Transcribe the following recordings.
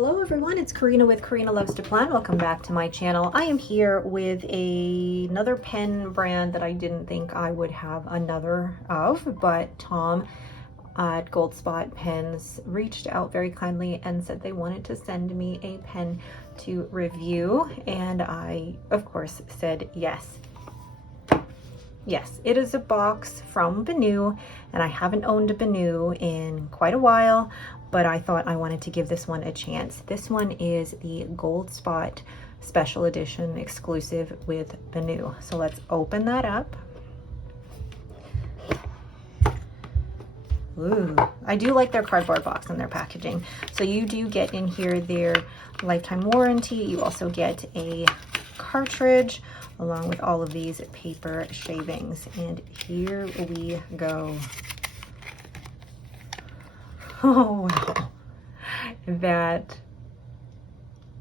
Hello everyone, it's Karina with Karina Loves to Plan. Welcome back to my channel. I am here with another pen brand that I didn't think I would have another of, but Tom at Goldspot Pens reached out very kindly and said they wanted to send me a pen to review, and I of course said yes. Yes, it is a box from Benu, and I haven't owned a Benu in quite a while, but I thought I wanted to give this one a chance. This one is the Goldspot Special Edition exclusive with Benu. So let's open that up. Ooh, I do like their cardboard box and their packaging. So you do get in here their lifetime warranty. You also get a cartridge along with all of these paper shavings. And here we go. Oh, wow. That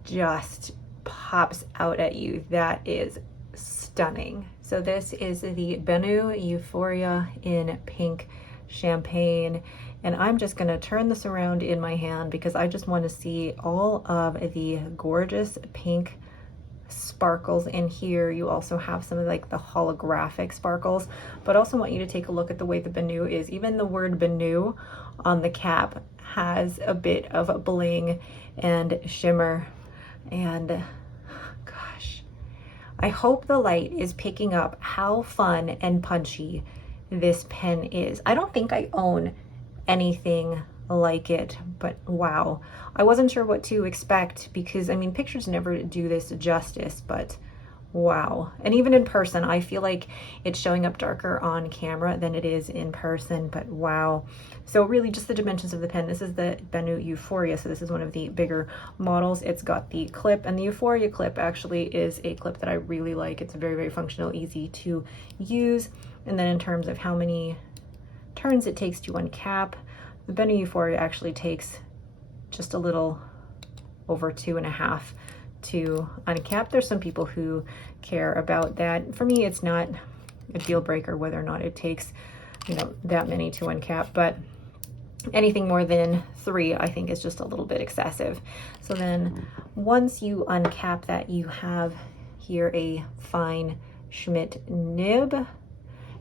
just pops out at you. That is stunning. So this is the Benu Euphoria in pink champagne. And I'm just going to turn this around in my hand because I just want to see all of the gorgeous pink sparkles in here. You also have some of like the holographic sparkles, but also want you to take a look at the way the Benu is. Even the word Benu on the cap has a bit of bling and shimmer. And gosh, I hope the light is picking up how fun and punchy this pen is. I don't think I own anything like it, but wow. I wasn't sure what to expect because I mean pictures never do this justice, but wow. And even in person I feel like it's showing up darker on camera than it is in person, but wow. So really just the dimensions of the pen. This is the Benu Euphoria, so this is one of the bigger models. It's got the clip, and the Euphoria clip actually is a clip that I really like. It's very, very functional, easy to use. And then in terms of how many turns it takes to uncap, the Benu Euphoria actually takes just a little over 2.5 to uncap. There's some people who care about that. For me, it's not a deal breaker whether or not it takes, you know, that many to uncap, but anything more than 3 I think is just a little bit excessive. So then once you uncap that, you have here a fine Schmidt nib,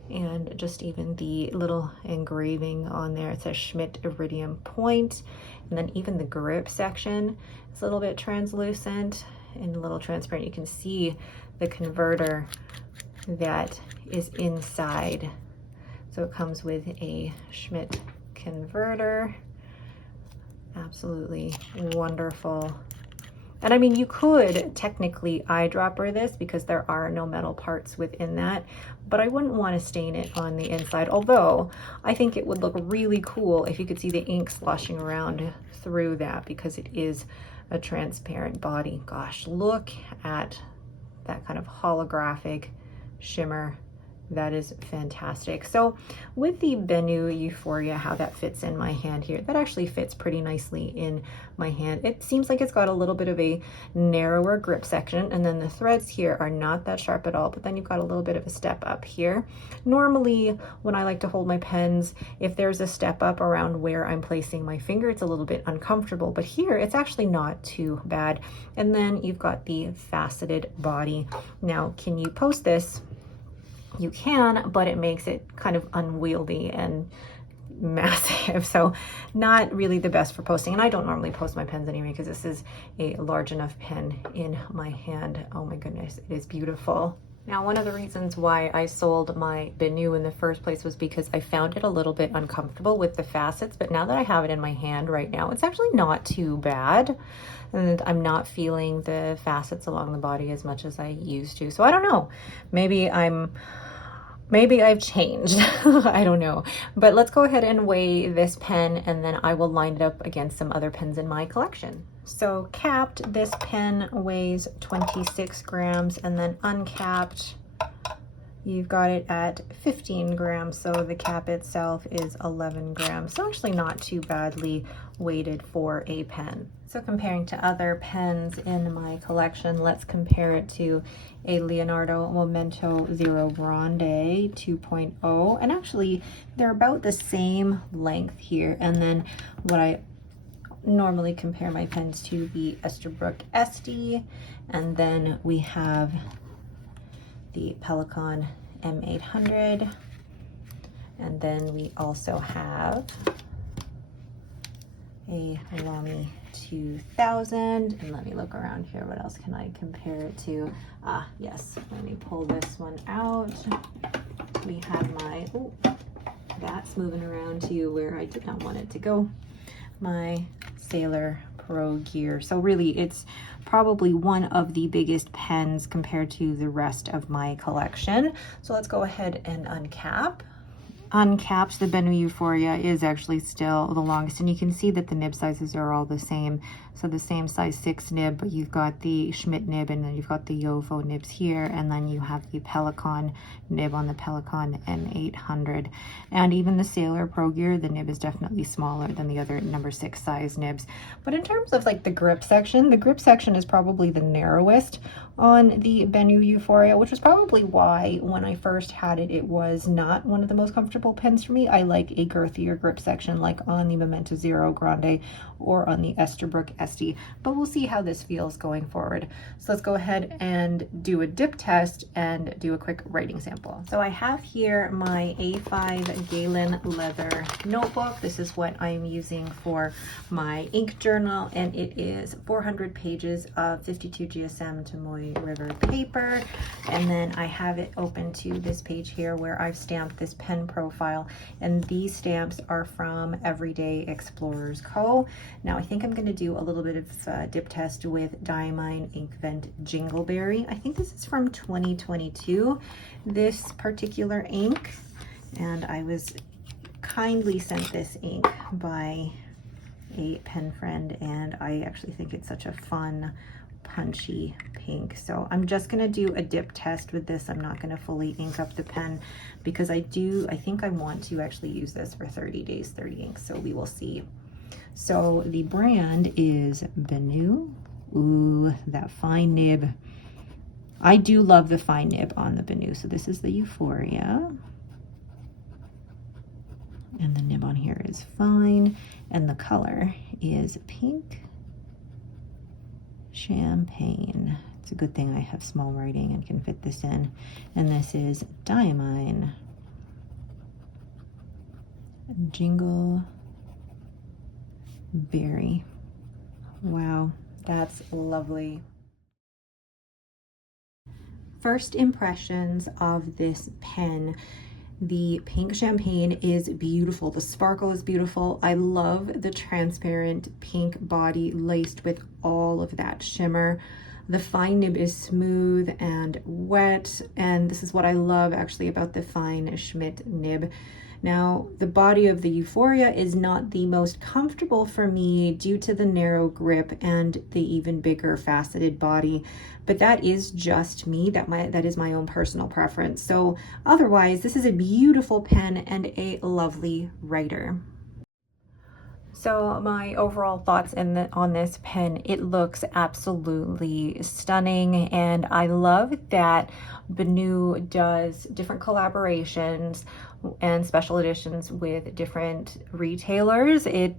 and just even the little engraving on there, it says Schmidt Iridium Point. And then even the grip section is a little bit translucent and a little transparent. You can see the converter that is inside. So it comes with a Schmidt converter. Absolutely wonderful. And I mean, you could technically eyedropper this because there are no metal parts within that, but I wouldn't want to stain it on the inside. Although I think it would look really cool if you could see the ink sloshing around through that because it is a transparent body. Gosh, look at that kind of holographic shimmer. That is fantastic. So with the Benu Euphoria, how that fits in my hand here, that actually fits pretty nicely in my hand. It seems like it's got a little bit of a narrower grip section, and then the threads here are not that sharp at all, but then you've got a little bit of a step up here. Normally, when I like to hold my pens, if there's a step up around where I'm placing my finger, it's a little bit uncomfortable, but here it's actually not too bad. And then you've got the faceted body. Now, can you post this? You can, but it makes it kind of unwieldy and massive, so not really the best for posting. And I don't normally post my pens anyway because this is a large enough pen in my hand. Oh my goodness, it is beautiful. Now, one of the reasons why I sold my Benu in the first place was because I found it a little bit uncomfortable with the facets, but now that I have it in my hand right now, it's actually not too bad. And I'm not feeling the facets along the body as much as I used to. So I don't know, maybe I've changed. I don't know. But let's go ahead and weigh this pen, and then I will line it up against some other pens in my collection. So capped, this pen weighs 26 grams, and then uncapped, you've got it at 15 grams. So the cap itself is 11 grams. So actually not too badly weighted for a pen. So comparing to other pens in my collection, let's compare it to a Leonardo Momento Zero Grande 2.0. And actually, they're about the same length here. And then what I normally compare my pens to the Esterbrook SD, and then we have the Pelikan M800, and then we also have a Lamy 2000, and let me look around here. What else can I compare it to? Yes, let me pull this one out. We have my, oh, that's moving around to where I did not want it to go. My Sailor Pro Gear. So really, it's probably one of the biggest pens compared to the rest of my collection. So let's go ahead and uncap. Uncapped, the Benu Euphoria is actually still the longest, and you can see that the nib sizes are all the same. So the same size 6 nib, but you've got the Schmidt nib, and then you've got the Yovo nibs here, and then you have the Pelikan nib on the Pelikan M800. And even the Sailor Pro Gear, the nib is definitely smaller than the other number 6 size nibs. But in terms of like the grip section is probably the narrowest on the Benu Euphoria, which was probably why when I first had it, it was not one of the most comfortable pens for me. I like a girthier grip section like on the Memento Zero Grande or on the Esterbrook SD, but we'll see how this feels going forward. So let's go ahead and do a dip test and do a quick writing sample. So I have here my A5 Galen leather notebook. This is what I'm using for my ink journal, and it is 400 pages of 52 GSM Tomoe River paper. And then I have it open to this page here where I've stamped this pen profile, and these stamps are from Everyday Explorers Co. Now I think I'm going to do a little bit of dip test with Diamine Inkvent Jingleberry. I think this is from 2022, this particular ink, and I was kindly sent this ink by a pen friend, and I actually think it's such a fun punchy pink. So I'm just going to do a dip test with this. I'm not going to fully ink up the pen because I think I want to actually use this for 30 days, 30 inks. So we will see. So the brand is Benu. Ooh, that fine nib. I do love the fine nib on the Benu. So this is the Euphoria. And the nib on here is fine. And the color is pink champagne. It's a good thing I have small writing and can fit this in. And this is Diamine Jingleberry. Wow, that's lovely. First impressions of this pen. The pink champagne is beautiful. The sparkle is beautiful. I love the transparent pink body laced with all of that shimmer. The fine nib is smooth and wet, and this is what I love actually about the fine Schmidt nib. Now, the body of the Euphoria is not the most comfortable for me due to the narrow grip and the even bigger faceted body, but that is just me. That is my own personal preference. So otherwise, this is a beautiful pen and a lovely writer. So my overall thoughts on this pen, it looks absolutely stunning, and I love that Benu does different collaborations and special editions with different retailers. It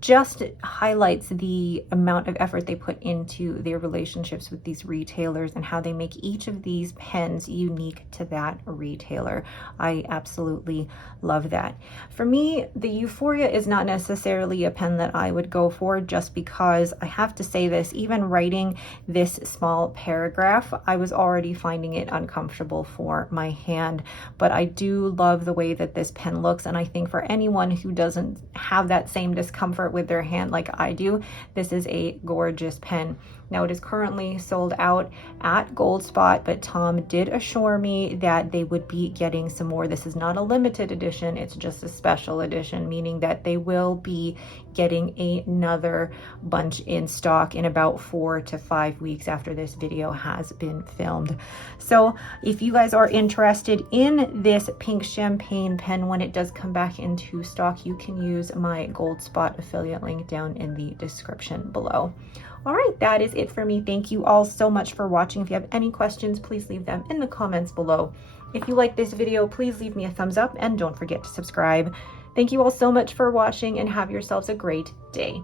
just highlights the amount of effort they put into their relationships with these retailers and how they make each of these pens unique to that retailer. I absolutely love that. For me, the Euphoria is not necessarily a pen that I would go for, just because I have to say this, even writing this small paragraph, I was already finding it uncomfortable for my hand. But I do love the way that this pen looks, and I think for anyone who doesn't have that same discomfort with their hand like I do, this is a gorgeous pen. Now, it is currently sold out at Goldspot, but Tom did assure me that they would be getting some more. This is not a limited edition, it's just a special edition, meaning that they will be getting another bunch in stock in about 4 to 5 weeks after this video has been filmed. So if you guys are interested in this pink champagne pen when it does come back into stock, you can use my Goldspot affiliate link down in the description below. All right, that is it for me. Thank you all so much for watching. If you have any questions, please leave them in the comments below. If you like this video, please leave me a thumbs up and don't forget to subscribe. Thank you all so much for watching, and have yourselves a great day.